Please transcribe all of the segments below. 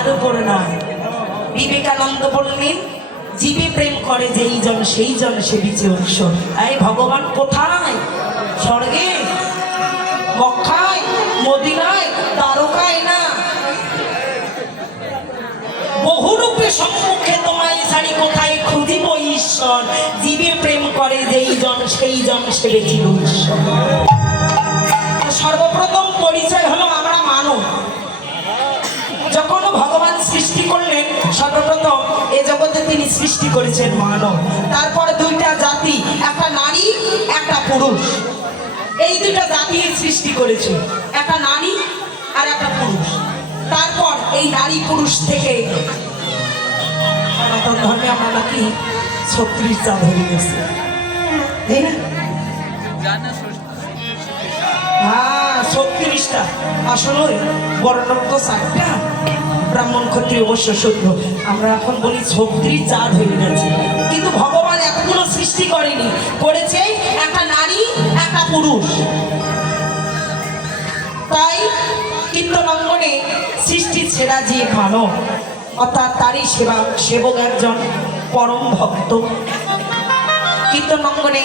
তার উপর নয়। বিবেকানন্দ বললেন, জীবে প্রেম করে যেই জন সেই জন সেবিছে ঈশ্বর। এই ভগবান কোথায়? স্বর্গে, মক্কায়, মদিনায়, দ্বারকায় না, বহুরূপে সম্মুখে তোমায় ছাড়ি কোথায় খুঁজিব ঈশ্বর। জীবে প্রেম করে যেই জন সেই জন সেবেছিল ঈশ্বর। সর্বপ্রথম পরিচয় হলো আমরা মানব। যখন ভগবান সৃষ্টি করলেন সর্বপ্রথম এ জগতে তিনি সৃষ্টি করেছেন মানব। তারপর দুইটা জাতি, একটা নারী একটা পুরুষ, এই দুইটা জাতির সৃষ্টি করেছে, একটা নারী আর একটা পুরুষ। তারপর এই নারী পুরুষ থেকে সনাতন ধর্মে আমরা নাকি 36 জাত হয়ে গেছে, তাই না? হ্যাঁ 36টা। আসলে বর্ণ তো 4টা, ব্রাহ্মণ ক্ষত্রিয় অবশ্য শূদ্র। আমরা এখন বলি 36 জাত হয়ে গেছে, কিন্তু ভগবান এতগুলো সৃষ্টি করেনি, করেছে একটা নারী একটা পুরুষ। তাই কীর্তনাঙ্গনে সৃষ্টি ছেড়া যে মানব, অর্থাৎ তারই সেবক একজন পরম ভক্ত। কীর্তনাঙ্গনে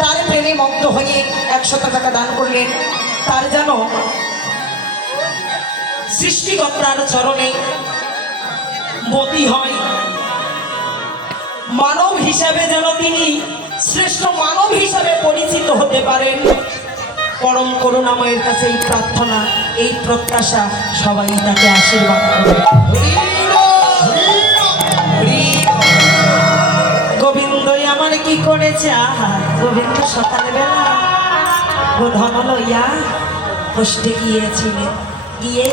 তার প্রেমে মগ্ন হয়ে 100 টাকা দান করলেন। তার যেন সৃষ্টিকর্তার চরণে মতি হয়, মানব হিসাবে যেন তিনি শ্রেষ্ঠ মানব হিসাবে পরিচিত হতে পারেন। পরম করুণাময়ের কাছে এই প্রার্থনা, এই প্রত্যাশা, সবাই তাকে আশীর্বাদ করবে। গোবিন্দই আমার কি করেছে, আহা গোবিন্দ সকালবেলা ধন লইয়া কষ্টে গিয়েছিলেন, গিয়ে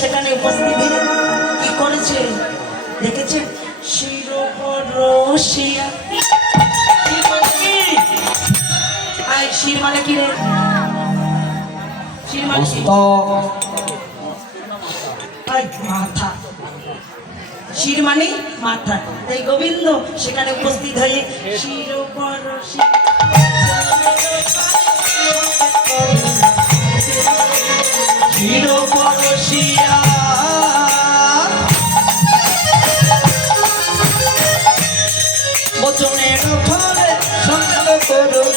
সেখানে উপস্থিত হয়ে কি করেছে দেখেছেন? শিরোপরশিয়া। শির মানে কি রে? শির মানে মাথা, শির মানে মাথা। তাই গোবিন্দ সেখানে উপস্থিত হয়ে শিরোপরশিয়া শিরোপরশিয়া বচনের ফলে সংকল্প করুন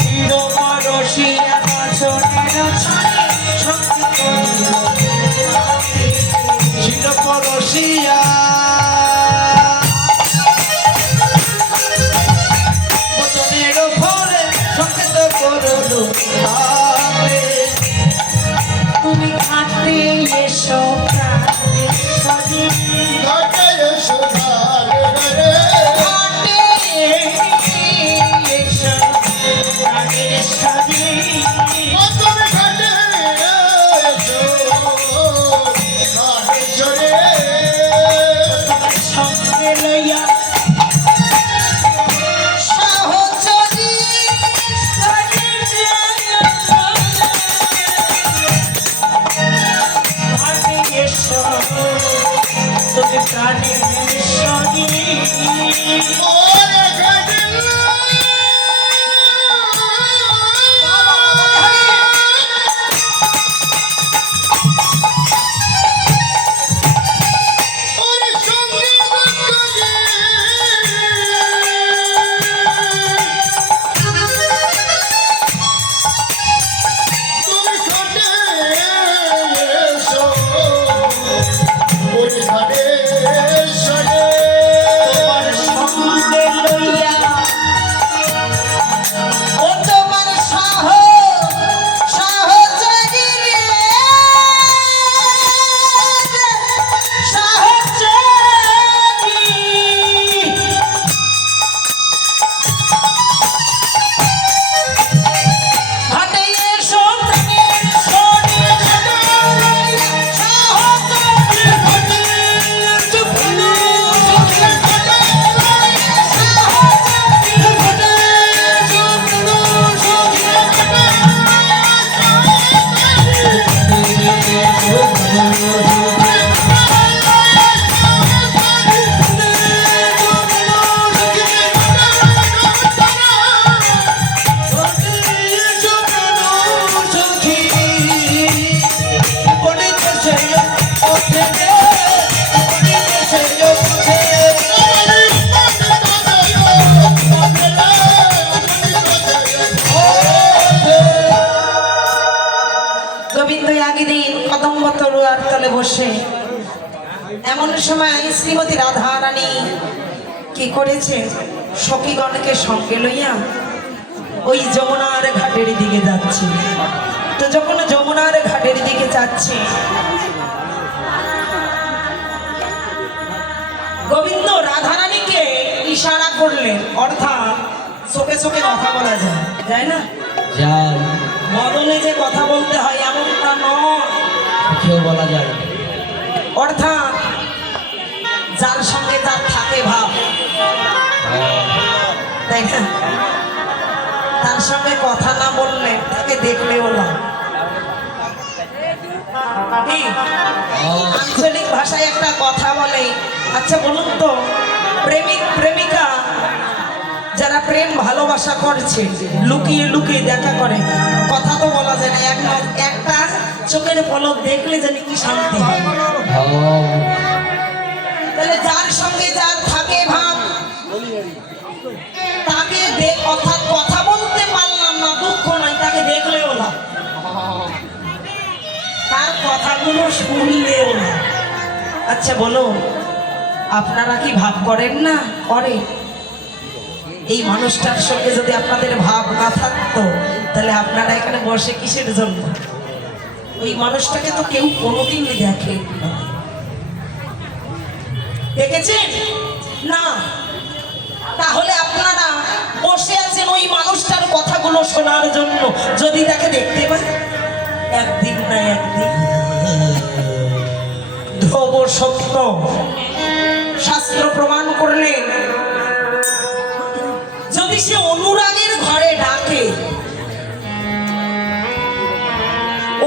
শিরোপরশিয়া বচনের শিরোপরশিয়া বচনের ফলে সংকেত করুন তুমি ঘাটে এসো, ঘাটে এসো লইয়া সহচরী তুমি প্রাণের শনি বসে এমন সময় শ্রীমতী রাধা রানী কি করেছে সখীগণকে সঙ্গে লইয়া ওই যমুনার ঘাটের দিকে যাচ্ছে। তো যখন যমুনার ঘাটের দিকে যাচ্ছে গোবিন্দ রাধা রানীকে ইশারা করলেন, অর্থাৎ চোখে চোখে কথা বলা যায় না? বদলে যে কথা বলতে হয় এমনটা নয়, কেউ বলা যায়, অর্থাৎ যার সঙ্গে যার থাকে ভাব, তাই না? তার সঙ্গে কথা না বললে তাকে দেখলেও না। আঞ্চলিক ভাষায় একটা কথা বলে, আচ্ছা বলুন তো, প্রেমিক প্রেমিকা যারা প্রেম ভালোবাসা করছে লুকিয়ে লুকিয়ে দেখা করে, কথা তো বলা যায় না, একটা চোখের পলক দেখলে জানি কি শান্তি হয়। তাহলে যার সঙ্গে যার থাকে ভাব তাকে অর্থাৎ কথা বলতে পারলাম না, দুঃখ নাই, তাকে দেখলেও না, তার কথাগুলো শুনলেও না। আচ্ছা বলো, আপনারা কি ভাব করেন না? করে। এই মানুষটার সঙ্গে যদি আপনাদের ভাব না থাকতো তাহলে আপনারা এখানে বসে কিসের জন্য? ওই মানুষটাকে তো কেউ কোনোদিন দেখে, দেখেছেন না? তাহলে আপনারা বসে আছেন ওই মানুষটার কথাগুলো শোনার জন্য। যদি তাকে দেখতে পান একদিন না একদিন, ধ্রুব সত্য শাস্ত্র প্রমাণ করলেন, যদি সে অনুরাগের ঘরে ডাকে,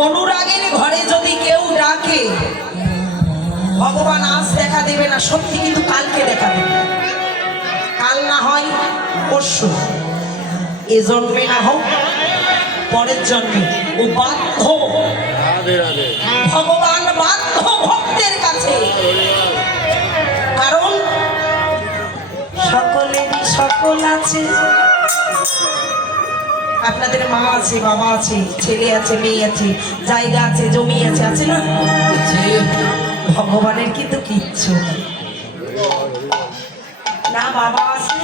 অনুরাগের ঘরে যদি কেউ ডাকে, ভগবান আজ দেখা দেবে না সত্যি, কিন্তু কালকে দেখা দেবে। কাল না হয় পরশু, এ জন্মে না হোক পরের জন্মে, ও বাধ্য, ভগবান বাধ্য ভক্তের কাছে। কারণ সকলেরই সকল আছে, আপনাদের মা আছে, বাবা আছে, ছেলে আছে, মেয়ে আছে, জায়গা আছে, জমি আছে, আছে না? ভগবানের কিন্তু কিচ্ছু না, বাবা আছে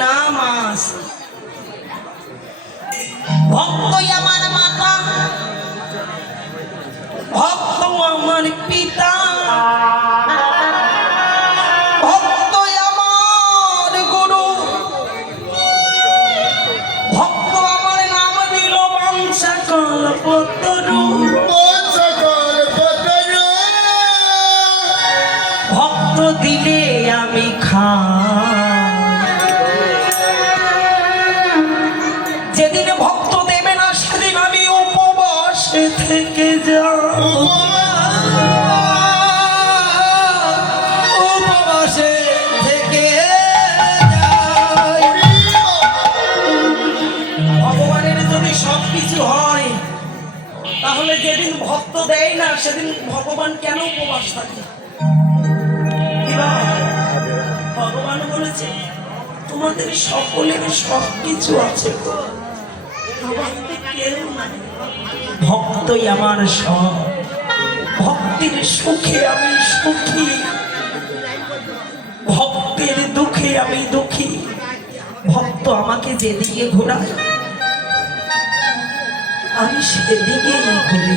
না, মা আছে। ভক্তই আমার মাতা, ভক্ত আমার পিতা, ভক্ত আমার গুরু, ভক্ত আমার নাম দিল বাঞ্ছা কল্পতরু, ভক্ত দিলে আমি খাই। যেদিন ভক্ত দেবে না সেদিন আমি উপবাসে থেকে যাব। উপবাসে থেকে যাই। ভগবানের যদি সবকিছু হয় তাহলে যেদিন ভক্ত দেয় না সেদিন ভগবান কেন উপবাস থাকে? কি বাবা? ভগবান বলেছে তোমাদের সকলের সবকিছু আছে, আমার তো কেউ নাই। ভক্তই আমার সব, ভক্তির সুখে আমি সুখী, ভক্তের দুঃখে আমি দুঃখী। ভক্ত আমাকে যেদিকে ঘোরায় আমি সেদিকে ঘুরি।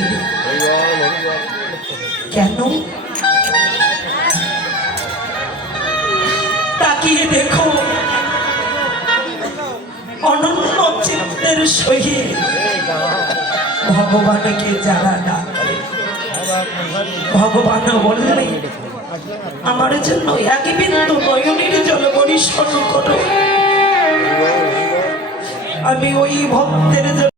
কেন? তাকিয়ে দেখো অনন্য চিত্তের সহিত ভগবানকে যারা ডাকে, ভগবান বললেন আমার জন্য এক বিন্দু নয়নের জল বরিশন করো। আমি ওই ভক্তের